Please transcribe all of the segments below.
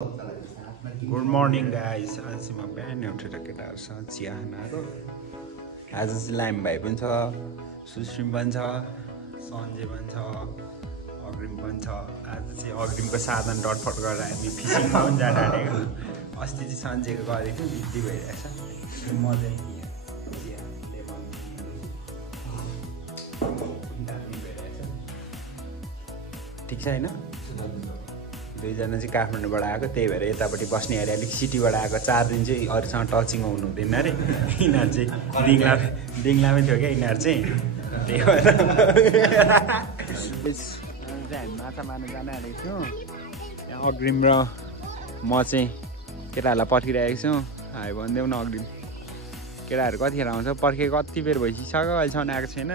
Good morning guys. आज चाहिँ म बिहान उठेर केटाहरूसँग चिया खानाको। आज चाहिँ लाइम भाइ पनि छ, सुश्रिम पनि छ, सन्जय पनि छ, अग्रिम पनि छ। आज चाहिँ अग्रिमको साधन डटफट गरेर हामी फिसिङमा पनि जान आँटेको। अस्ति चाहिँ सन्जयको गरेको थियो, बित्ती भइरहेछ। मजा ठिक छ होइन? दुईजना चाहिँ काठमाडौँबाट आएको, त्यही भएर यतापट्टि बस्ने अरे अलिक सिटीबाट आएको। 4 दिन चाहिँ अरूसँग टचिङ हुनु हुँदैन अरे। यिनीहरू चाहिँ दिङलामै थियो क्या यिनीहरू चाहिँ, त्यही भएर हामी माछा मार्न जान आँटेको छौँ। यहाँ अग्रिम र म चाहिँ केटाहरूलाई पर्खिरहेको छु। हाई भनिदेऊ न अग्रिम, केटाहरू कतिखेर आउँछ? पर्खेको कति बेर भइसक्यो, अहिलेसम्म आएको छैन।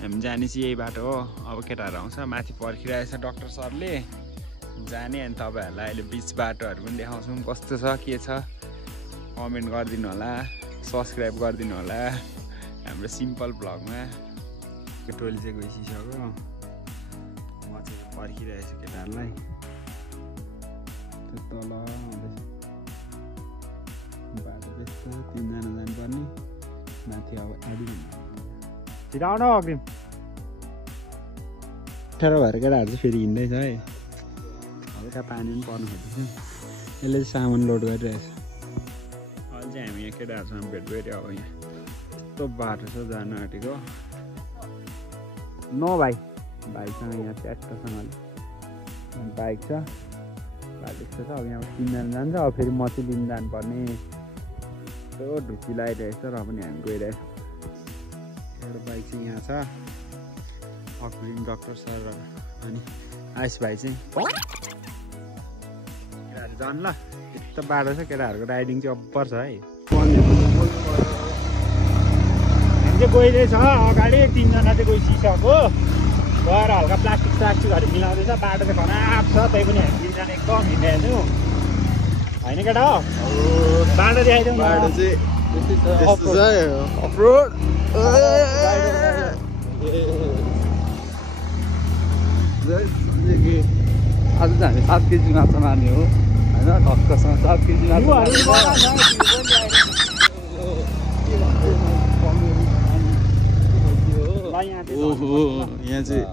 हामी जाने चाहिँ यही बाटो हो। अब केटाहरू आउँछ, माथि पर्खिरहेको छ डक्टर सरले जाने। अनि तपाईँहरूलाई अहिले बिच बाटोहरू पनि देखाउँछौँ, कस्तो छ के छ। कमेन्ट गरिदिनु होला, सब्सक्राइब गरिदिनु होला हाम्रो सिम्पल भ्लगमा। टोली चाहिँ गइसक्यो, म चाहिँ पर्खिरहेको छु केटाहरूलाई। तल आउँदैछ बाटो त्यस्तो, 3 जना जानुपर्ने माथि। अब आदि छिटो आउन अग्रिम। 18 भएर केटाहरू चाहिँ फेरि हिँड्दैछ है। हल्का पानी पनि पर्नु खोज्दैछ। यसले चाहिँ सामान लोड गरिरहेछ। अहिले चाहिँ हामी यहाँ केटाहरूसँग भेट गऱ्यो। अब यहाँ यस्तो बाटो छ जानु आँटेको। नो भाइ, भाइसँग यहाँ ट्याक्टरसँगले बाइक छ, बाटो यस्तो छ। अब यहाँ 3 जना जान्छ, अब फेरि म चाहिँ लिन जानुपर्ने। यस्तो ढुक्की लगाइरहेछ र पनि हामी गइरहेछौँ। एउटा बाइक चाहिँ यहाँ छ, अग्रिम डक्टर सर अनि आयुष भाइ चाहिँ केटाहरू जानु ल। यस्तो बाटो छ, केटाहरूको राइडिङ चाहिँ अब्बर छ है। हामी चाहिँ गइरहेछ अगाडि, 3 जना चाहिँ गइसक्यो। गएर हल्का प्लास्टिकहरू मिलाउँदैछ। बाटो चाहिँ खराब छ, त्यही पनि हामी 3 जना एकदम हिँडिरहेको छौँ होइन केटा हो? बाटो देखाइदिउँ। बाटो चाहिँ अफरोड। आज चाहिँ हामी 7 केजी माछा मार्ने हो होइन, ढक्कसँग 7 केजी माछा। ओहो, यहाँ चाहिँ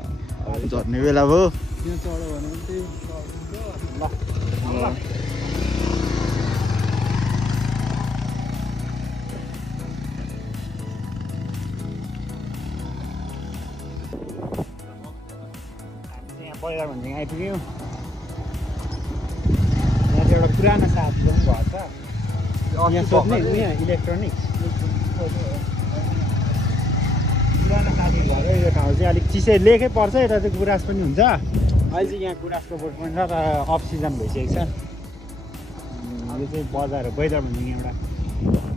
झर्ने बेला भयो। पहिला भन्ने आइपुग्यौँ। यहाँ चाहिँ एउटा पुरानो साथको पनि घर छ। यहाँ सोध्ने यहाँ इलेक्ट्रोनिक्स पुरानो साथी घर हो। यो ठाउँ चाहिँ अलिक चिसै लेकै पर्छ। यता चाहिँ गुराँस पनि हुन्छ। अहिले चाहिँ यहाँ गुराँसको बोट पनि छ, तर अफ सिजन भइसकेको छ। यो चाहिँ बजार हो, बजार भन्ने एउटा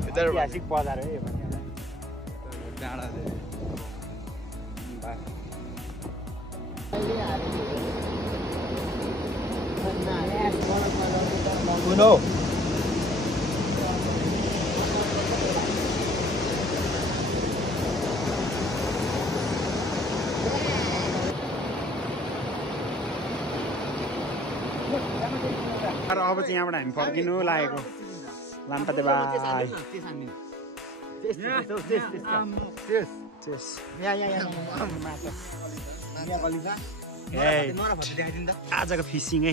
ऐतिहासिक बजार हो यो पनि। डाँडा Uno. अब चाहिँ यहाँबाट हामी फर्किनु लागेको। लाम्पाते बाई। आजको फिसिङ है,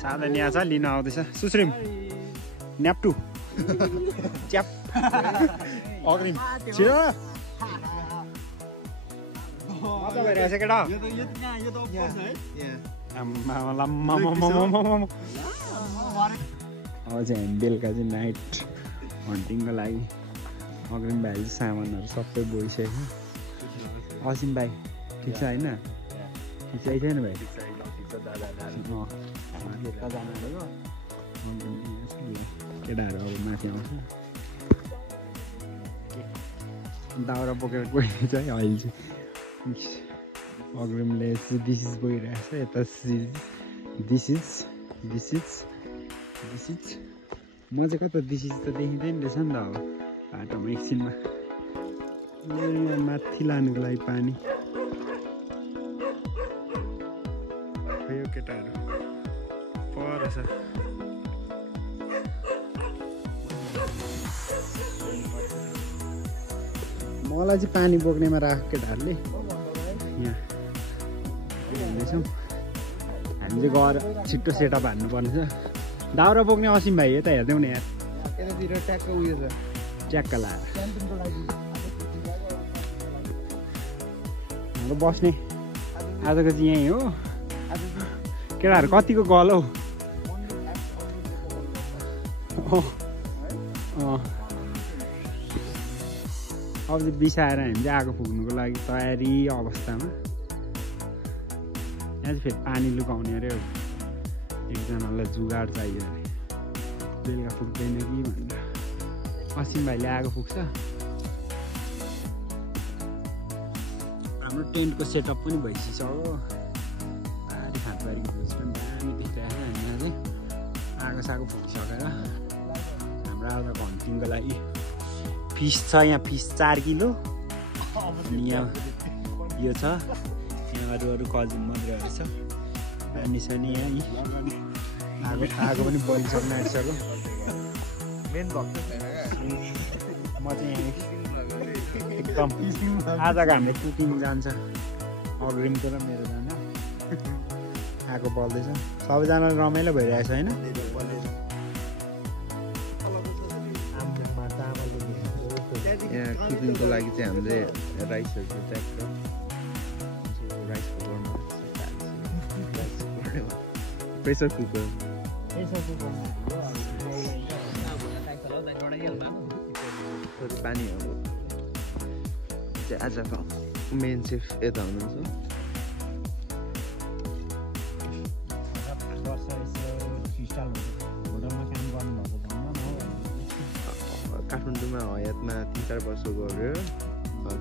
साधन यहाँ छ, लिन आउँदैछ सुश्रिम न्याप्टु च्याप अग्रिम छिटो मजा भइरहेछ केटा। अब चाहिँ हामी बेलुका चाहिँ नाइट हन्टिङको लागि अग्रिम भाइ चाहिँ सामानहरू सबै बोइसक्यो। असिम भाइ ठिक छ होइन? ठिक छैन भाइ? केटाहरू अब माथि आउँछ। दाउरा बोकेर गइरहेछ है अहिले चाहिँ। अग्रिमले दिस इज गइरहेछ यता। दिस इज म चाहिँ कता दिस इज त देखिँदैन रहेछ नि त। अब बाटोमा एकछिनमा माथि लानुको लागि पानी केटाहरू पर छ मलाई चाहिँ पानी बोक्नेमा राख केटाहरूले यहाँ हेर्दैछौँ हामी चाहिँ गएर छिट्टो सेटअप हान्नुपर्ने छ दाउरा बोक्ने असिम भाइ यता हेर्दैौ न यार यतातिर ट्याक्क उयो छ च्याक्क लाएर हाम्रो बस्ने आजको चाहिँ यहीँ हो केटाहरू कतिको गल हौ अब चाहिँ बिसाएर हामी चाहिँ आगो फुक्नुको लागि तयारी अवस्थामा यहाँ चाहिँ फेरि पानी लुकाउने अरे हौ एकजनालाई जुगाड चाहियो अरे बेलुका फुक्दैन कि भनेर असिम भाइले आगो फुक्छ हाम्रो टेन्टको सेटअप पनि भइसक्यो बारी खाँदबारीको भोज पनि दामी देखिरहेको छ हामीलाई चाहिँ आगो सागो फुकिसकेर हाम्रो आउँदा हन्टिङको लागि फिस छ यहाँ फिस 4 किलो अनि यहाँ यो छ यहाँ अरू कजिन मात्रै छ अनि छ नि यहाँ आगो पनि बलिसक्नु आँटिसक्यो मेन भक्त म चाहिँ यहाँ एकदम आजको हाम्रो कुकिङ जान्छ अग्रिमको र मेरो जान्छ आगो बल्दैछ सबैजना रमाइलो भइरहेछ होइन यहाँ कुकिङको लागि चाहिँ हामीले राइसहरू ट्याक्क राइस कुकरमा प्रेसर कुकर पानीहरू चाहिँ आजको मेन सेफ यता हुनुहुन्छ काठमाडौँमा हयातमा 3-4 वर्ष गऱ्यो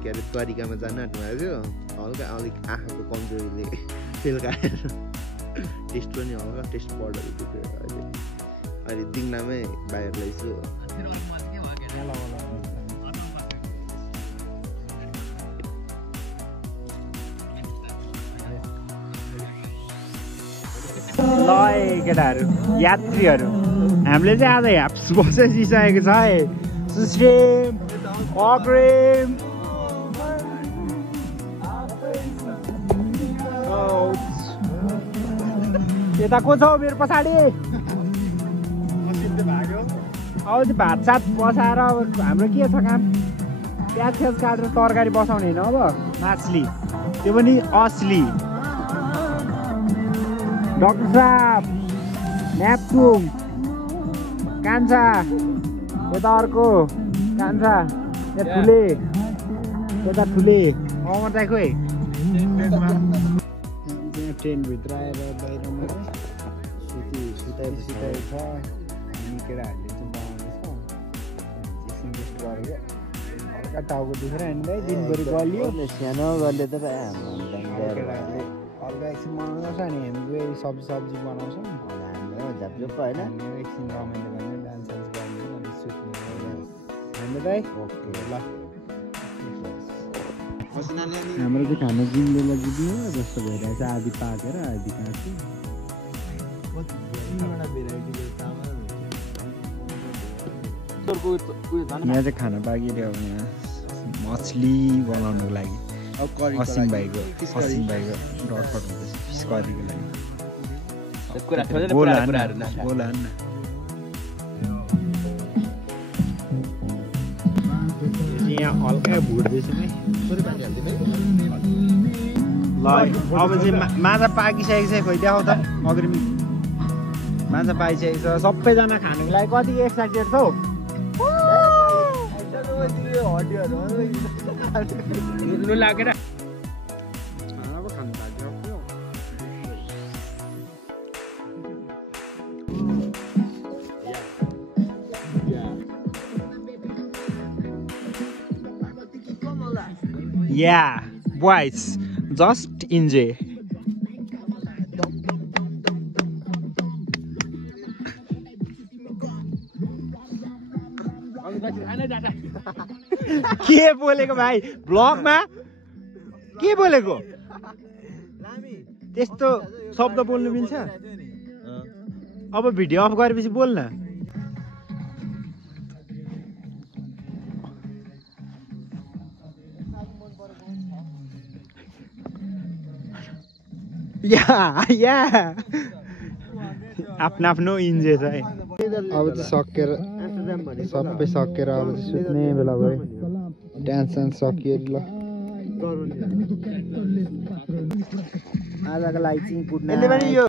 के अरे द्वारिकामा जान आँट्नुभएको थियो हल्का अलिक आँखाको कमजोरीले फेल खाएर टेस्ट पनि हल्का टेस्ट बर्डहरू दुख्यो अहिले दिङनामै बाहिर ल्याइछु ल केटाहरू यात्रीहरू हामीले चाहिँ आज ह्याप्स बसाइसकेको छ है सुश्रेम अग्रिम यता को छ मेरो पछाडि अब चाहिँ भात सात बसाएर हाम्रो के छ काम प्याज फ्याज काटेर तरकारी बसाउने होइन अब माछली त्यो पनि असली डाक्टर साहब न्यापथुम कान्छा यता अर्को कान्छा यहाँ ठुले यता ठुले अमर चाहिँ खोइ ट्रेनभित्र आएर बाहिरमा सुताइ छ हामी केटाहरूले चाहिँ बनाउँदैछ गरेको हल्का टाउको दुखेर हामीलाई दिनभरि गलियो सानो गल्यो त केटाहरूले हल्का एकछिन बनाउँछ अनि हामी सब्जी बनाउँछौँ झापझुप होइन एकछिन रमाइलो गर्ने डान्स गर्ने अनि सुत्ने हाम्रो दाइ ओके ल हाम्रो चाहिँ खाना जिम्बेला जिम्यो जस्तो भइरहेछ आधी पाकेर आधी काट्यो यहाँ चाहिँ खाना पाकिरह्यो यहाँ मछली बनाउनुको लागि असिम भाइको डटफट हुँदैछ फिस करीको लागि बोला यहाँ हल्का भुट्दैछ नि ल अब चाहिँ माछा पाकिसकेको छ खोइ देखाउ त अग्रिम माछा पाकिसकेको छ सबैजना खानुको लागि कति एक्साइटेड छौ लागेर Yeah, boys, just enjoy. के बोलेको भाइ ब्लगमा के बोलेको त्यस्तो शब्द बोल्नु मिल्छ अब भिडियो अफ गरेपछि बोल्न आफ्नो आफ्नो इन्जेस है अब चाहिँ सकेर सबै सकेर अब चाहिँ सुत्ने बेला भयो टेन्सन सकियो ल आजको लागि चाहिँ